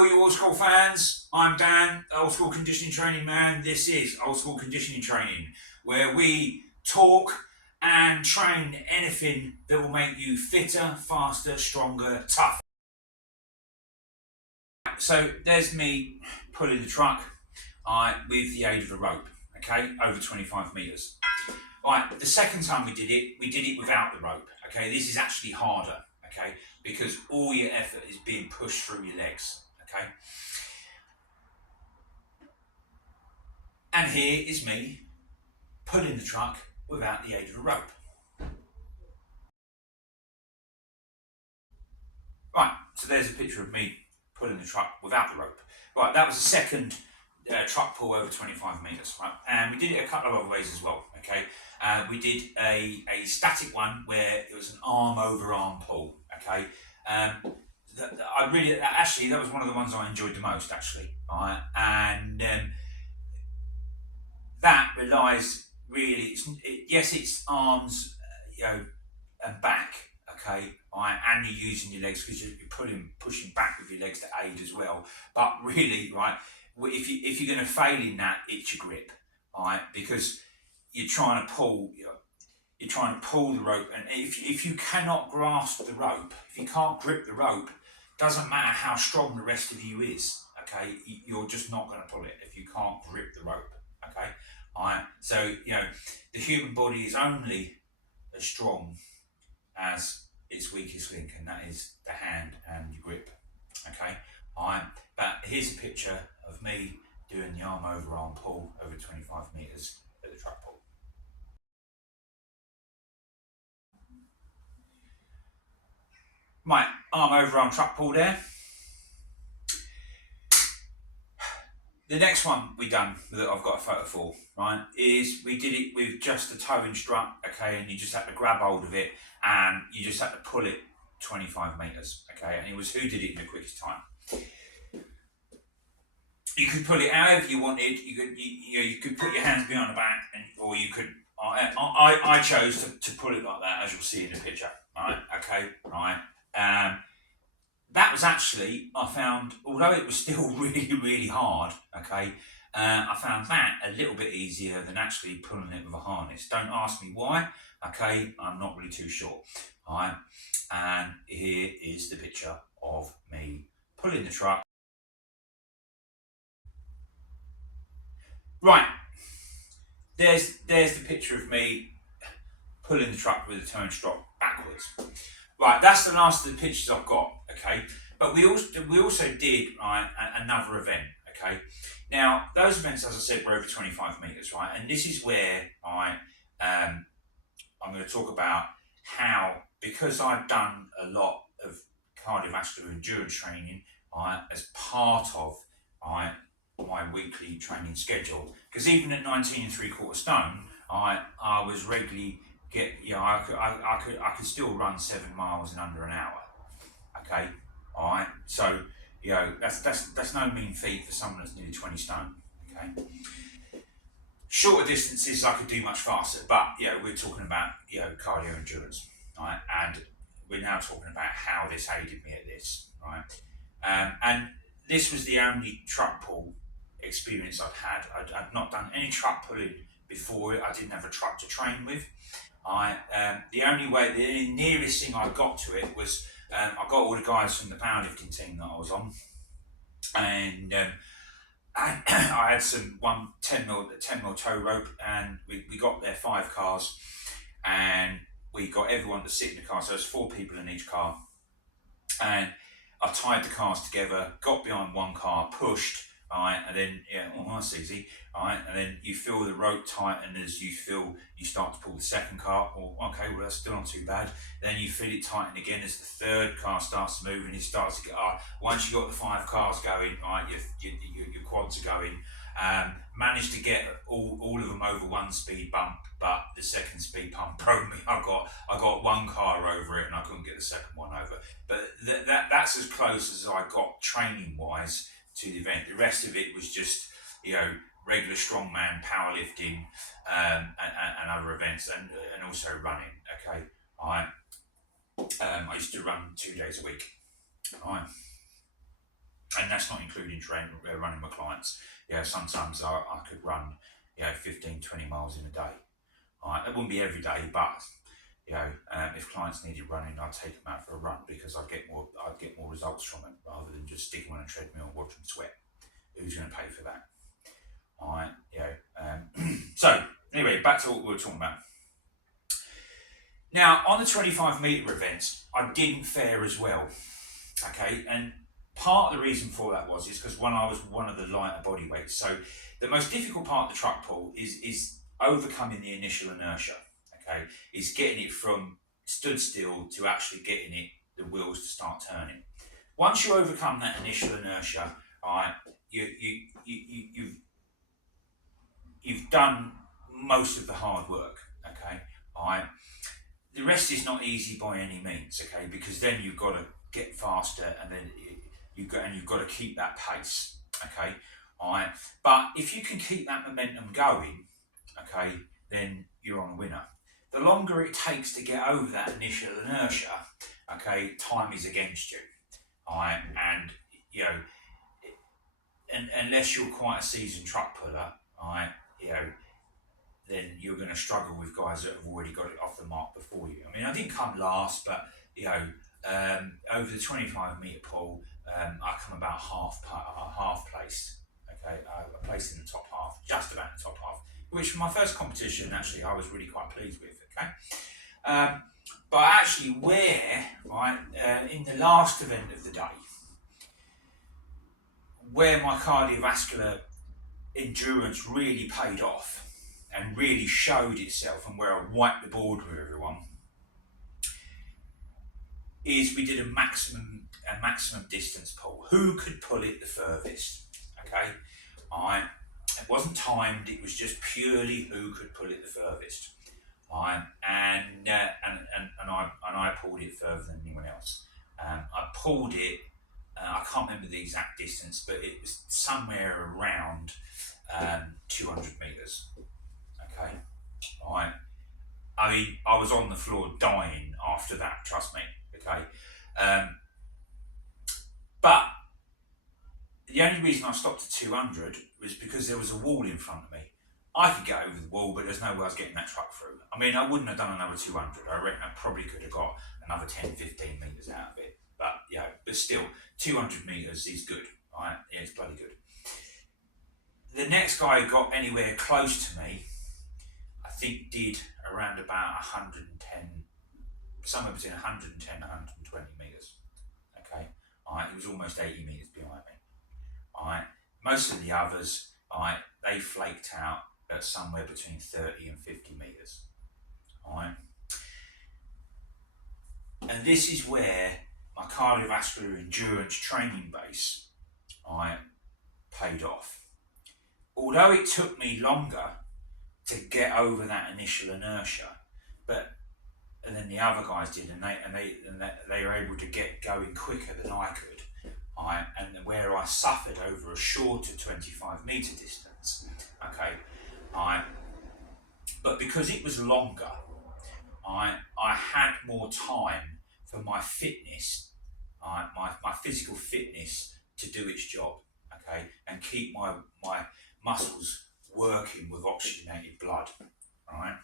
Hello, you old school fans. I'm Dan, old school conditioning training man. This is old school conditioning training, where we talk and train anything that will make you fitter, faster, stronger, tougher. So there's me pulling the truck with the aid of a rope, okay, over 25 meters. Right, the second time we did it without the rope, okay. This is actually harder, okay, because all your effort is being pushed through your legs, okay. And here is me pulling the truck without the aid of a rope. Right, so there's a picture of me pulling the truck without the rope. Right, that was the second truck pull over 25 metres, right? And we did it a couple of other ways as well, okay? We did a static one where it was an arm over arm pull, okay? Actually, that was one of the ones I enjoyed the most, actually, right? And that relies really, yes, it's arms, and back, okay, right, and you're using your legs because you're pushing back with your legs to aid as well. But really, right, if you're going to fail in that, it's your grip, right, because you're trying to pull, you're trying to pull the rope, and if you cannot grasp the rope, if you can't grip the rope, doesn't matter how strong the rest of you is, okay, you're just not going to pull it if you can't grip the rope, okay. Right, so the human body is only as strong as its weakest link, and that is the hand and your grip, okay. But here's a picture of me doing the arm over arm pull over 25 meters at the truck pull. Right, arm over arm truck pull there. The next one we done that I've got a photo for, right, is we did it with just a towing strut, okay, and you just had to grab hold of it and you just had to pull it 25 meters, okay, and it was who did it in the quickest time. You could pull it however you wanted. You could put your hands behind the back, or you could. I chose to pull it like that, as you'll see in the picture. Right, okay, right. That was actually, I found, although it was still really hard, okay, I found that a little bit easier than actually pulling it with a harness. Don't ask me why, okay, I'm not really too sure. Right, and here is the picture of me pulling the truck. Right, there's the picture of me pulling the truck with the towing strap backwards. Right, that's the last of the pictures I've got, okay? But we also did, right, another event, okay? Now, those events, as I said, were over 25 metres, right? And this is where I'm going to talk about how, because I've done a lot of cardiovascular endurance training, right, as part of my weekly training schedule, because even at 19 3/4 stone, I was regularly I could still run 7 miles in under an hour, okay, all right, so that's no mean feat for someone that's nearly 20 stone, okay. Shorter distances I could do much faster, but we're talking about cardio endurance, right? And we're now talking about how this aided me at this, right? And this was the only truck pull experience I'd had. I'd not done any truck pulling before it. I didn't have a truck to train with. The nearest thing I got to it was I got all the guys from the powerlifting team that I was on, and I had some 10 mil tow rope, and we got there 5 cars, and we got everyone to sit in the car. So there's 4 people in each car, and I tied the cars together, got behind one car, pushed, right, and then that's easy, right, and then you feel the rope tighten as you start to pull the second car. Okay, well that's still not too bad. Then you feel it tighten again as the third car starts to move, and it starts to get once you got the 5 cars going, right, your quads are going. Managed to get all of them over one speed bump, but the second speed bump broke me. I got one car over it, and I couldn't get the second one over. But that's as close as I got training wise to the event. The rest of it was just regular strongman, powerlifting, and other events, and also running. Okay, I used to run 2 days a week. and that's not including running with clients. Sometimes I could run 15, 20 miles in a day. It wouldn't be every day, but if clients needed running, I'd take them out for a run because I'd get more results from it rather than just sticking on a treadmill and watch them sweat. Who's going to pay for that? So anyway, back to what we were talking about. Now, on the 25 metre events, I didn't fare as well. Okay, and part of the reason for that is because I was one of the lighter body weights. So the most difficult part of the truck pull is overcoming the initial inertia. Okay, is getting it from stood still to actually getting the wheels to start turning. Once you overcome that initial inertia, you've done most of the hard work. Okay, the rest is not easy by any means. Okay, because then you've got to get faster, and then you've got to keep that pace. Okay, but if you can keep that momentum going, okay, then you're on a winner. The longer it takes to get over that initial inertia, okay, time is against you. And unless you're quite a seasoned truck puller, then you're going to struggle with guys that have already got it off the mark before you. I mean, I didn't come last, but over the 25 metre pull, I come about half place. Okay, a place in the top half, just about the top half, which for my first competition, actually, I was really quite pleased with. Okay, but actually, in the last event of the day, where my cardiovascular endurance really paid off and really showed itself, and where I wiped the board with everyone, is we did a maximum distance pull. Who could pull it the furthest? Okay, it wasn't timed. It was just purely who could pull it the furthest. And I pulled it further than anyone else. I pulled it. I can't remember the exact distance, but it was somewhere around 200 meters. Okay, I mean, I was on the floor dying after that. Trust me. Okay, but the only reason I stopped at 200 was because there was a wall in front of me. I could get over the wall, but there's no way I was getting that truck through. I mean, I wouldn't have done another 200. I reckon I probably could have got another 10, 15 metres out of it. But still, 200 metres is good. Right? Yeah, it's bloody good. The next guy who got anywhere close to me, I think did around about 110, somewhere between 110 and 120 metres. Okay? He was almost 80 metres behind me. Most of the others, they flaked out at somewhere between 30 and 50 metres. And this is where my cardiovascular endurance training base paid off. Although it took me longer to get over that initial inertia, and then the other guys did, and they were able to get going quicker than I could. And where I suffered over a shorter 25 metre distance, okay, but because it was longer, I had more time for my fitness, my physical fitness to do its job, okay, and keep my muscles working with oxygenated blood, right?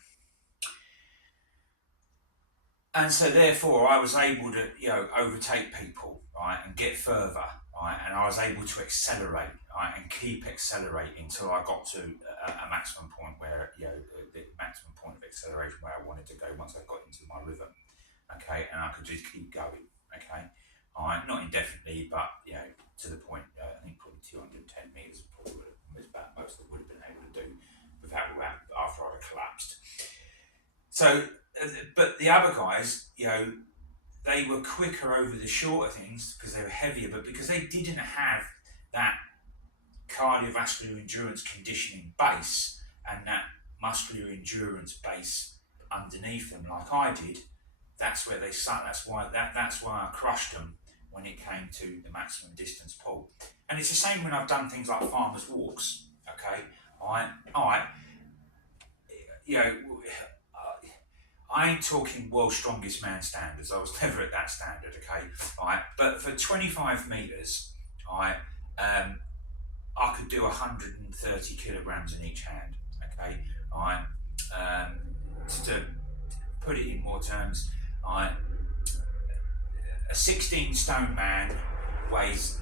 And so therefore I was able to, overtake people, right, and get further, right, and I was able to accelerate, right, and keep accelerating until I got to a maximum point where, the maximum point of acceleration where I wanted to go once I got into my rhythm, okay, and I could just keep going, okay, not indefinitely, but, to the point, I think probably 210 metres probably was about most that would have been able to do without after I'd collapsed. So, but the other guys, they were quicker over the shorter things because they were heavier, but because they didn't have that cardiovascular endurance conditioning base and that muscular endurance base underneath them like I did, that's where they sat. That's why I crushed them when it came to the maximum distance pull. And it's the same when I've done things like farmers walks. Okay, I ain't talking world's strongest man standards. I was never at that standard, okay? But for 25 metres, right, I could do 130 kilograms in each hand. Okay, right. To put it in more terms, right, a 16 stone man weighs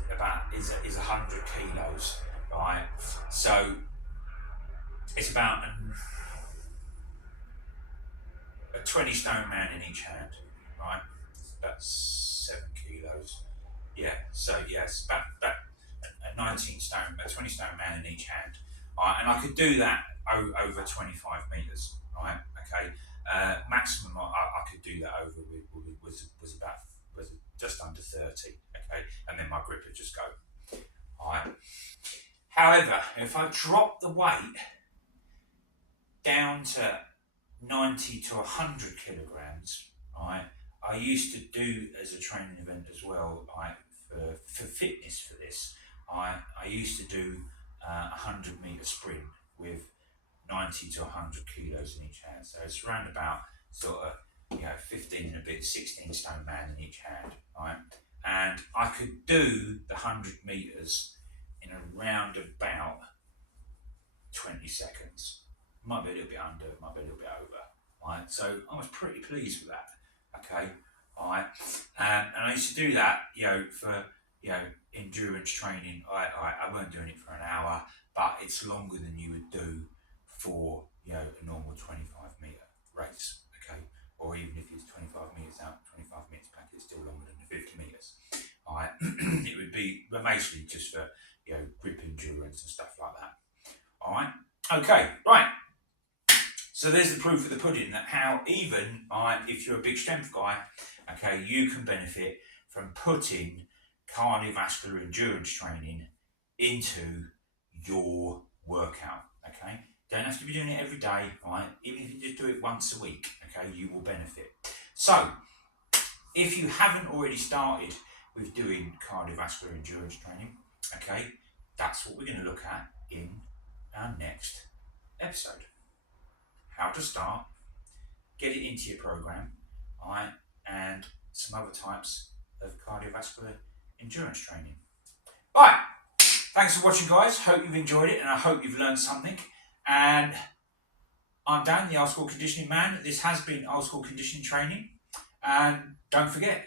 is 100 kilos, right? So it's about a 20 stone man in each hand, right? It's about 7 kilos. Yeah, so yeah, it's about a 19 stone, a 20 stone man in each hand. Right, and I could do that over 25 meters, right? Okay, maximum I could do that over was about was just under 30. Okay, and then my grip would just go. All right. However, if I drop the weight down to 90 to 100 kilograms, right, I used to do as a training event as well, right, for fitness for this, I used to do a 100-meter sprint with 90 to 100 kilos in each hand. So it's around about sort of 15 and a bit, 16 stone man in each hand, right? And I could do the 100 meters in around about 20 seconds. Might be a little bit under, might be a little bit over, right? So I was pretty pleased with that. Okay, all right. And I used to do that, for endurance training. I weren't doing it for an hour, but it's longer than you would do for a normal 25-meter race. Okay, or even if it's 25 meters out, 25 meters back, it's still longer than the 50 meters. All right, it would be mostly just for grip endurance and stuff like that. All right, okay, right. So there's the proof of the pudding that how even if you're a big strength guy, okay, you can benefit from putting cardiovascular endurance training into your workout. Okay, don't have to be doing it every day, right? Even if you just do it once a week, okay, you will benefit. So if you haven't already started with doing cardiovascular endurance training, okay, that's what we're going to look at in our next episode. How to start, get it into your program, right, and some other types of cardiovascular endurance training. Right, thanks for watching, guys. Hope you've enjoyed it and I hope you've learned something. And I'm Dan, the Old School Conditioning Man. This has been Old School Conditioning Training. And don't forget,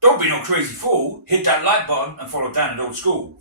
don't be no crazy fool. Hit that like button and follow Dan at Old School.